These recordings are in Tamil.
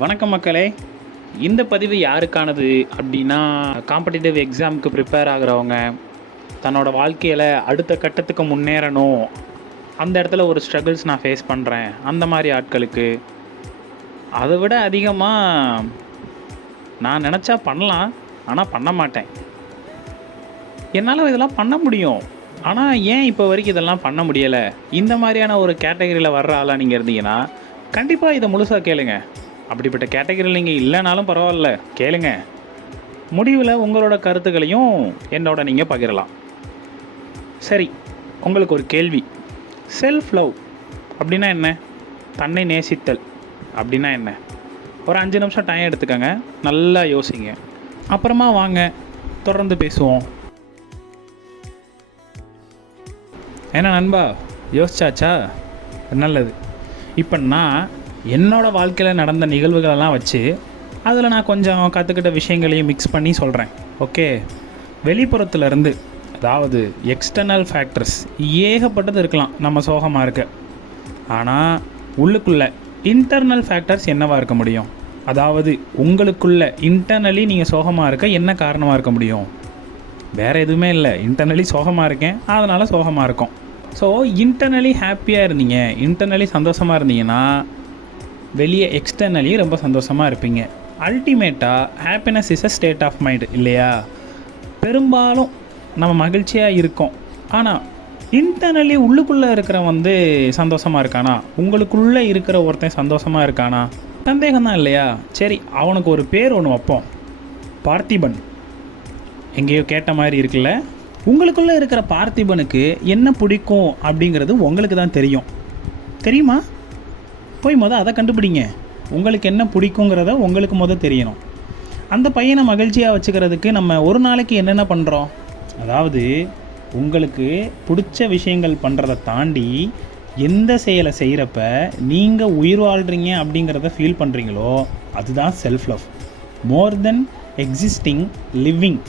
வணக்கம் மக்களே. இந்த பதிவு யாருக்கானது அப்படின்னா, காம்படிட்டிவ் எக்ஸாமுக்கு ப்ரிப்பேர் ஆகிறவங்க, தன்னோட வாழ்க்கையில் அடுத்த கட்டத்துக்கு முன்னேறணும், அந்த இடத்துல ஒரு ஸ்ட்ரகிள்ஸ் நான் ஃபேஸ் பண்ணுறேன், அந்த மாதிரி ஆட்களுக்கு. அதை விட அதிகமாக நான் நினச்சா பண்ணலாம், ஆனால் பண்ண மாட்டேன். என்னால் இதெல்லாம் பண்ண முடியும், ஆனால் ஏன் இப்போ வரைக்கும் இதெல்லாம் பண்ண முடியலை, இந்த மாதிரியான ஒரு கேட்டகரியில் வர்ற ஆளாக நீங்கள் இருந்தீங்கன்னா கண்டிப்பாக இதை முழுசாக கேளுங்க. அப்படிப்பட்ட கேட்டகரியில் நீங்கள் இல்லைனாலும் பரவாயில்ல, கேளுங்க. முடிவில் உங்களோட கருத்துக்களையும் என்னோட நீங்கள் பகிரலாம். சரி, உங்களுக்கு ஒரு கேள்வி. செல்ஃப் லவ் அப்படின்னா என்ன? தன்னை நேசித்தல் அப்படின்னா என்ன? ஒரு 5 நிமிஷம் டைம் எடுத்துக்கோங்க, நல்லா யோசிங்க. அப்புறமா வாங்க தொடர்ந்து பேசுவோம். என்ன நண்பா, யோசிச்சாச்சா? நல்லது. இப்போ நான் என்னோடய வாழ்க்கையில் நடந்த நிகழ்வுகளெல்லாம் வச்சு அதில் நான் கொஞ்சம் கற்றுக்கிட்ட விஷயங்களையும் மிக்ஸ் பண்ணி சொல்கிறேன். ஓகே, வெளிப்புறத்துலேருந்து, அதாவது எக்ஸ்டர்னல் ஃபேக்டர்ஸ் ஏகப்பட்டது இருக்கலாம் நம்ம சோகமாக இருக்க. ஆனால் உள்ளுக்குள்ளே இன்டர்னல் ஃபேக்டர்ஸ் என்னவாக இருக்க முடியும்? அதாவது உங்களுக்குள்ளே இன்டர்னலி நீங்கள் சோகமாக இருக்க என்ன காரணமாக இருக்க முடியும்? வேறு எதுவுமே இல்லை, இன்டர்னலி சோகமாக இருக்கேன், அதனால் சோகமாக இருக்கும். ஸோ இன்டர்னலி ஹாப்பியாக இருந்தீங்க, இன்டர்னலி சந்தோஷமாக இருந்தீங்கன்னா வெளியே எக்ஸ்டர்னலி ரொம்ப சந்தோஷமாக இருப்பீங்க. அல்டிமேட்டாக happiness is a state of mind இல்லையா? பெரும்பாலும் நம்ம மகிழ்ச்சியாக இருக்கோம், ஆனால் இன்டர்னலி உள்ளுக்குள்ளே இருக்கிறவன் சந்தோஷமாக இருக்கானா? உங்களுக்குள்ளே இருக்கிற ஒருத்தன் சந்தோஷமாக இருக்கானா? சந்தேகம்தான் இல்லையா? சரி, அவனுக்கு ஒரு பேர் ஒன்று வைப்போம். பார்த்திபன். எங்கேயோ கேட்ட மாதிரி இருக்குல்ல? உங்களுக்குள்ளே இருக்கிற பார்த்திபனுக்கு என்ன பிடிக்கும் அப்படிங்கிறது உங்களுக்கு தான் தெரியும். தெரியுமா? போய் அதை கண்டுபிடிங்க. உங்களுக்கு என்ன பிடிக்குங்கிறத உங்களுக்கு தெரியணும். அந்த பையனை மகிழ்ச்சியாக வச்சுக்கிறதுக்கு நம்ம ஒரு நாளைக்கு என்னென்ன பண்ணுறோம்? அதாவது உங்களுக்கு பிடிச்ச விஷயங்கள் பண்ணுறதை தாண்டி எந்த செயலை செய்கிறப்ப நீங்கள் உயிர் வாழ்கிறீங்க அப்படிங்கிறத ஃபீல் பண்ணுறீங்களோ அதுதான் செல்ஃப் லவ். மோர் தென் எக்ஸிஸ்டிங் லிவிங்.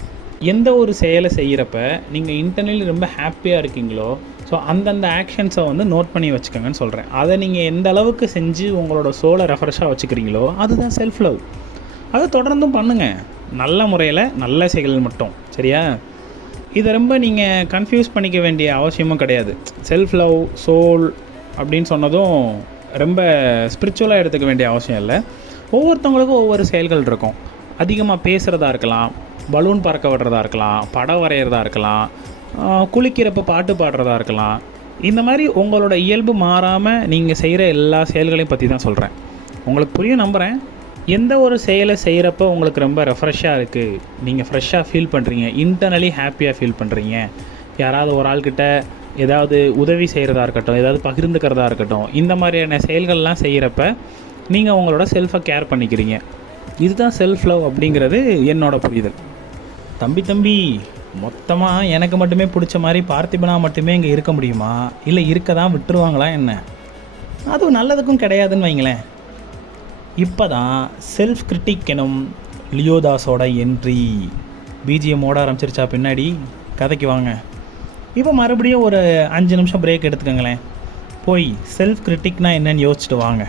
எந்த ஒரு செயலை செய்கிறப்ப நீங்கள் இன்டர்னலி ரொம்ப ஹாப்பியாக இருக்கீங்களோ, ஸோ அந்தந்த ஆக்ஷன்ஸை நோட் பண்ணி வச்சுக்கோங்கன்னு சொல்கிறேன். அதை நீங்கள் எந்த அளவுக்கு செஞ்சு உங்களோட சோலை ரெஃப்ரெஷ்ஷாக வச்சுக்கிறீங்களோ அதுதான் செல்ஃப் லவ். அதை தொடர்ந்தும் பண்ணுங்கள், நல்ல முறையில், நல்ல செயல்கள் மட்டும். சரியா? இதை ரொம்ப நீங்கள் கன்ஃபியூஸ் பண்ணிக்க வேண்டிய அவசியமும் கிடையாது. செல்ஃப் லவ், சோல் அப்படின்னு சொன்னதும் ரொம்ப ஸ்பிரிச்சுவலாக எடுத்துக்க வேண்டிய அவசியம் இல்லை. ஒவ்வொருத்தவங்களுக்கும் ஒவ்வொரு செயல்கள் இருக்கும். அதிகமாக பேசுகிறதா இருக்கலாம், பலூன் பறக்க விடுறதா இருக்கலாம், படம் வரைகிறதா இருக்கலாம், குளிக்கிறப்ப பாட்டு பாடுறதா இருக்கலாம். இந்த மாதிரி உங்களோட இயல்பு மாறாமல் நீங்கள் செய்கிற எல்லா செயல்களையும் பற்றி தான் சொல்கிறேன். உங்களுக்கு புரியும் நம்புகிறேன். எந்த ஒரு செயலை செய்கிறப்ப உங்களுக்கு ரொம்ப ரெஃப்ரெஷ்ஷாக இருக்குது, நீங்கள் ஃப்ரெஷ்ஷாக ஃபீல் பண்ணுறீங்க, இன்டர்னலி ஹாப்பியாக ஃபீல் பண்ணுறீங்க, யாராவது ஒரு ஆள்கிட்ட ஏதாவது உதவி செய்கிறதா இருக்கட்டும், ஏதாவது பகிர்ந்துக்கிறதா இருக்கட்டும், இந்த மாதிரியான செயல்கள்லாம் செய்கிறப்ப நீங்கள் உங்களோட செல்ஃபை கேர் பண்ணிக்கிறீங்க. இதுதான் செல்ஃப் லவ் அப்படிங்கிறது என்னோட புரிதல். தம்பி, மொத்தமாக எனக்கு மட்டுமே பிடிச்ச மாதிரி பார்த்திபனாக மட்டுமே இங்கே இருக்க முடியுமா? இல்லை இருக்க தான் விட்டுருவாங்களா என்ன? அதுவும் நல்லதுக்கும் கிடையாதுன்னு வைங்களேன். இப்போ தான் செல்ஃப் கிரிட்டிக் எனும் லியோதாஸோட என்ட்ரி பிஜிஎம்மோட ஆரம்பிச்சிருச்சா பின்னாடி? கதைக்கு வாங்க. இப்போ மறுபடியும் ஒரு 5 நிமிஷம் பிரேக் எடுத்துக்கோங்களேன். போய் செல்ஃப் கிரிட்டிக்னா என்னன்னு யோசிச்சுட்டு வாங்க.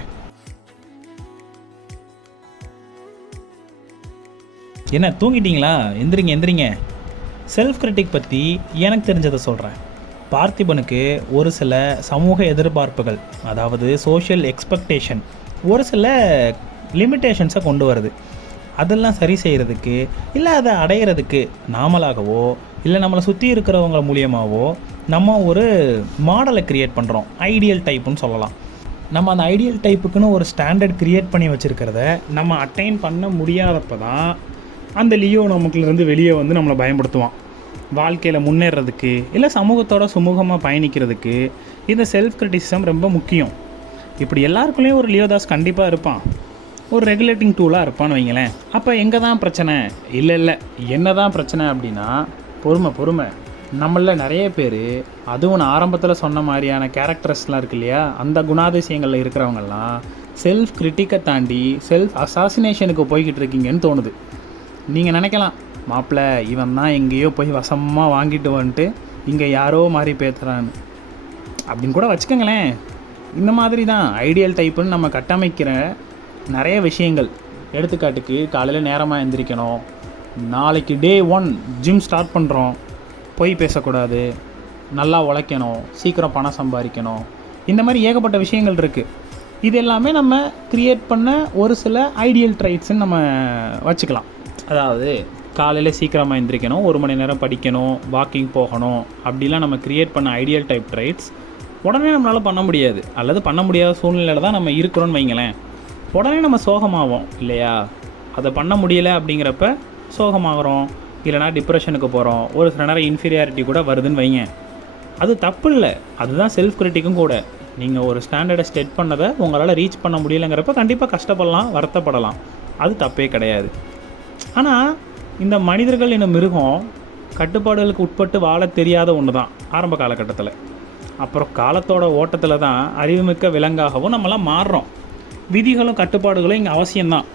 என்ன தூங்கிட்டீங்களா? எந்திரிங்க. செல்ஃப் கிரிட்டிக் பற்றி எனக்கு தெரிஞ்சதை சொல்கிறேன். பார்த்திபனுக்கு ஒரு சில சமூக எதிர்பார்ப்புகள், அதாவது சோஷியல் எக்ஸ்பெக்டேஷன், ஒரு சில லிமிட்டேஷன்ஸை கொண்டு வருது. அதெல்லாம் சரி செய்கிறதுக்கு, இல்லை அதை அடையிறதுக்கு நாமளாகவோ இல்லை நம்மளை சுற்றி இருக்கிறவங்க மூலியமாகவோ நம்ம ஒரு மாடலை க்ரியேட் பண்ணுறோம். ஐடியல் டைப்புன்னு சொல்லலாம். நம்ம அந்த ஐடியல் டைப்புக்குன்னு ஒரு ஸ்டாண்டர்ட் க்ரியேட் பண்ணி வச்சுருக்கிறத நம்ம அட்டைன் பண்ண முடியாதப்போ தான் அந்த லியோ நமக்குலேருந்து வெளியே நம்மளை பயன்படுத்துவான். வாழ்க்கையில் முன்னேறதுக்கு இல்லை சமூகத்தோட சுமூகமாக பயணிக்கிறதுக்கு இந்த செல்ஃப் கிரிட்டிசிசம் ரொம்ப முக்கியம். இப்படி எல்லாருக்குள்ளேயும் ஒரு லியோதாஸ் கண்டிப்பாக இருப்பான், ஒரு ரெகுலேட்டிங் டூலாக இருப்பான்னு வைங்களேன். அப்போ எங்கே தான் பிரச்சனை? இல்லை என்ன தான் பிரச்சனை அப்படின்னா, பொறுமை. நம்மளில் நிறைய பேர், அதுவும் நான் ஆரம்பத்தில் சொன்ன மாதிரியான கேரக்டர்ஸ்லாம் இருக்கு இல்லையா, அந்த குணாதிசயங்களில் இருக்கிறவங்கெல்லாம் செல்ஃப் கிரிட்டிக்கை தாண்டி செல்ஃப் அசாசினேஷனுக்கு போய்கிட்டு இருக்கீங்கன்னு தோணுது. நீங்கள் நினைக்கலாம், மாப்பிள்ளை இவன் தான் எங்கேயோ போய் வசமாக வாங்கிட்டு வந்துட்டு இங்கே யாரோ மாதிரி பேசுகிறான்னு அப்படின்னு கூட வச்சுக்கோங்களேன். இந்த மாதிரி தான் ஐடியல் டைப்புன்னு நம்ம கட்டமைக்கிற நிறைய விஷயங்கள். எடுத்துக்காட்டுக்கு காலையில் நேரமாக எந்திரிக்கணும், நாளைக்கு டே 1 ஜிம் ஸ்டார்ட் பண்ணுறோம், பொய் பேசக்கூடாது, நல்லா உழைக்கணும், சீக்கிரம் பணம் சம்பாதிக்கணும், இந்த மாதிரி ஏகப்பட்ட விஷயங்கள் இருக்குது. இது எல்லாமே நம்ம க்ரியேட் பண்ண ஒரு சில ஐடியல் ட்ரைட்ஸ்ன்னு நம்ம வச்சுக்கலாம். அதாவது காலையில் சீக்கிரமாக எந்திரிக்கணும், 1 மணி நேரம் படிக்கணும், வாக்கிங் போகணும், அப்படிலாம் நம்ம க்ரியேட் பண்ண ஐடியல் டைப் ட்ரைட்ஸ் உடனே நம்மளால் பண்ண முடியாது, அல்லது பண்ண முடியாத சூழ்நிலையில் தான் நம்ம இருக்கிறோன்னு வைங்களேன். உடனே நம்ம சோகமாகும் இல்லையா? அதை பண்ண முடியலை அப்படிங்கிறப்ப சோகமாகறோம், இல்லைனா டிப்ரெஷனுக்கு போகிறோம், ஒரு சில நேரம் இன்ஃபீரியாரிட்டி கூட வருதுன்னு வைங்க. அது தப்பு இல்லை, அதுதான் செல்ஃப் கிரிட்டிக்கும் கூட. நீங்கள் ஒரு ஸ்டாண்டர்டை செட் பண்ணதை உங்களால் ரீச் பண்ண முடியலைங்கிறப்ப கண்டிப்பாக கஷ்டப்படலாம், வருத்தப்படலாம், அது தப்பே கிடையாது. ஆனால் இந்த மனிதர்கள் என்ன மிருகம் கட்டுப்பாடுகளுக்கு உட்பட்டு வாழ தெரியாத ஒன்று தான் ஆரம்ப காலகட்டத்தில். அப்புறம் காலத்தோட ஓட்டத்தில் தான் அறிவுமிக்க விலங்காகவும் நம்மளாம் மாறுறோம். விதிகளும் கட்டுப்பாடுகளும் இங்கே அவசியம்தான்,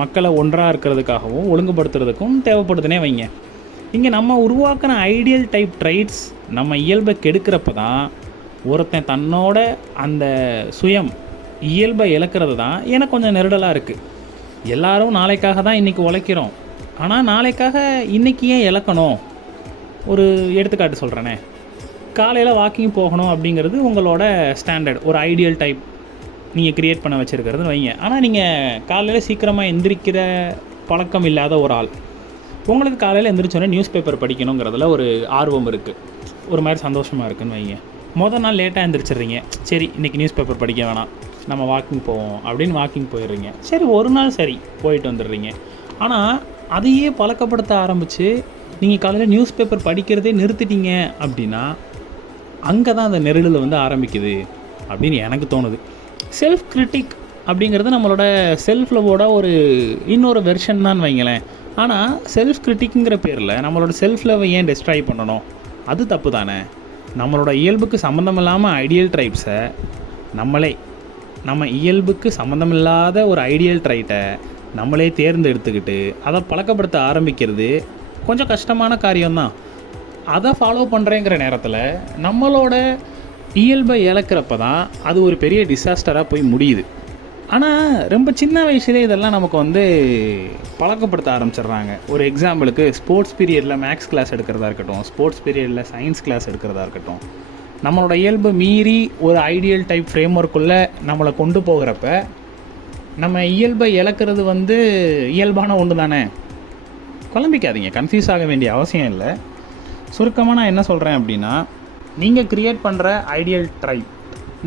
மக்களை ஒன்றாக இருக்கிறதுக்காகவும் ஒழுங்குபடுத்துறதுக்கும் தேவைப்படுதுன்னே வைங்க. இங்கே நம்ம உருவாக்கின ஐடியல் டைப் ட்ரைட்ஸ் நம்ம இயல்பை கெடுக்கிறப்ப தான் ஒருத்தன் தன்னோட அந்த சுயம் இயல்பை இழக்கிறது தான் எனக்கு கொஞ்சம் நெருடலாக இருக்குது. எல்லாரும் நாளைக்காக தான் இன்றைக்கி உழைக்கிறோம், ஆனால் நாளைக்காக இன்றைக்கி ஏன் இழக்கணும்? ஒரு எடுத்துக்காட்டு சொல்கிறேனே, காலையில் வாக்கிங் போகணும் அப்படிங்கிறது உங்களோட ஸ்டாண்டர்ட், ஒரு ஐடியல் டைப் நீங்கள் க்ரியேட் பண்ண வச்சுருக்கிறதுன்னு வைங்க. ஆனால் நீங்கள் காலையில் சீக்கிரமாக எந்திரிக்கிற பழக்கம் இல்லாத ஒரு ஆள், உங்களுக்கு காலையில் எந்திரிச்சோன்னே நியூஸ் பேப்பர் படிக்கணுங்கிறதுல ஒரு ஆர்வம் இருக்குது, ஒரு மாதிரி சந்தோஷமாக இருக்குதுன்னு வைங்க. மொதல் நாள் லேட்டாக எழுந்திரிச்சிட்றீங்க, சரி இன்றைக்கி நியூஸ் பேப்பர் படிக்க வேணாம், நம்ம வாக்கிங் போவோம் அப்படின்னு வாக்கிங் போயிடுறீங்க. சரி ஒரு நாள் சரி போயிட்டு வந்துடுறீங்க. ஆனால் அதையே பழக்கப்படுத்த ஆரம்பித்து நீங்கள் காலையில் நியூஸ் பேப்பர் படிக்கிறதே நிறுத்திட்டீங்க அப்படின்னா அங்கே தான் அந்த நெருடல் வந்து ஆரம்பிக்குது அப்படின்னு எனக்கு தோணுது. செல்ஃப் கிரிட்டிக் அப்படிங்கிறது நம்மளோட செல்ஃப் லவோட ஒரு இன்னொரு வெர்ஷன் தான் வைங்களேன். ஆனால் செல்ஃப் கிரிட்டிக்குங்கிற பேரில் நம்மளோட செல்ஃப் லவ்வை ஏன் டெஸ்ட்ராய் பண்ணணும்? அது தப்பு தானே. நம்மளோட இயல்புக்கு சம்மந்தம் இல்லாமல் ஐடியல் ட்ரைப்ஸை நம்ம இயல்புக்கு சம்மந்தமில்லாத ஒரு ஐடியல் ட்ரைட்டை நம்மளே தேர்ந்தெடுத்துக்கிட்டு அதை பழக்கப்படுத்த ஆரம்பிக்கிறது கொஞ்சம் கஷ்டமான காரியம்தான். அதை ஃபாலோ பண்ணுறேங்கிற நேரத்தில் நம்மளோட இயல்பை இழக்கிறப்ப தான் அது ஒரு பெரிய டிசாஸ்டராக போய் முடியுது. ஆனால் ரொம்ப சின்ன வயசுலேயே இதெல்லாம் நமக்கு வந்து பழக்கப்படுத்த ஆரம்பிச்சிடுறாங்க. ஒரு எக்ஸாம்பிளுக்கு ஸ்போர்ட்ஸ் பீரியடில் மேக்ஸ் கிளாஸ் எடுக்கிறதா இருக்கட்டும், ஸ்போர்ட்ஸ் பீரியடில் சயின்ஸ் கிளாஸ் எடுக்கிறதா இருக்கட்டும், நம்மளோட இயல்பு மீறி ஒரு ஐடியல் டைப் ஃப்ரேம் ஒர்க்குள்ளே நம்மளை கொண்டு போகிறப்ப நம்ம இயல்பை இழக்கிறது வந்து இயல்பான ஒன்று தானே. குழம்பிக்காதீங்க, கன்ஃபியூஸ் ஆக வேண்டிய அவசியம் இல்லை. சுருக்கமாக நான் என்ன சொல்கிறேன் அப்படின்னா, நீங்கள் க்ரியேட் பண்ணுற ஐடியல் ட்ரைப்,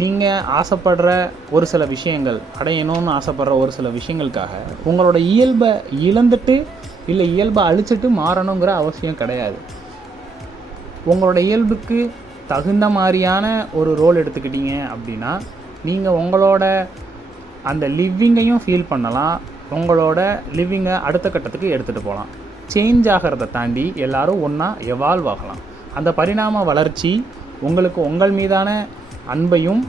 நீங்கள் ஆசைப்படுற ஒரு சில விஷயங்கள், அடையணும்னு ஆசைப்படுற ஒரு சில விஷயங்களுக்காக உங்களோட இயல்பை இழந்துட்டு இல்லை இயல்பை அழிச்சிட்டு மாறணுங்கிற அவசியம் கிடையாது. உங்களோட இயல்புக்கு தகுந்த மாதிரியான ஒரு ரோல் எடுத்துக்கிட்டீங்க அப்படின்னா நீங்கள் உங்களோட அந்த லிவிங்கையும் ஃபீல் பண்ணலாம், உங்களோட லிவிங்கை அடுத்த கட்டத்துக்கு எடுத்துகிட்டு போகலாம். சேஞ்ச் ஆகிறத தாண்டி எல்லோரும் ஒன்றா எவால்வ் ஆகலாம். அந்த பரிணாம வளர்ச்சி உங்களுக்கு உங்கள் மீதான அன்பையும்,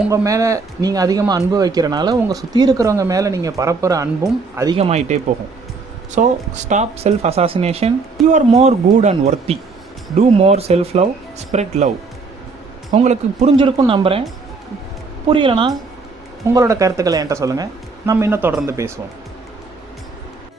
உங்கள் மேலே நீங்கள் அதிகமாக அன்பு வைக்கிறனால உங்கள் சுற்றி இருக்கிறவங்க மேலே நீங்கள் பரப்புகிற அன்பும் அதிகமாகிட்டே போகும். So stop self assassination, you are more good and worthy, do more self love, spread love. உங்களுக்கு புரிஞ்சிருக்கும்னு நம்புகிறேன். புரியலைன்னா உங்களோட கருத்துக்களை என்கிட்ட சொல்லுங்கள், நம்ம இன்னும் தொடர்ந்து பேசுவோம்.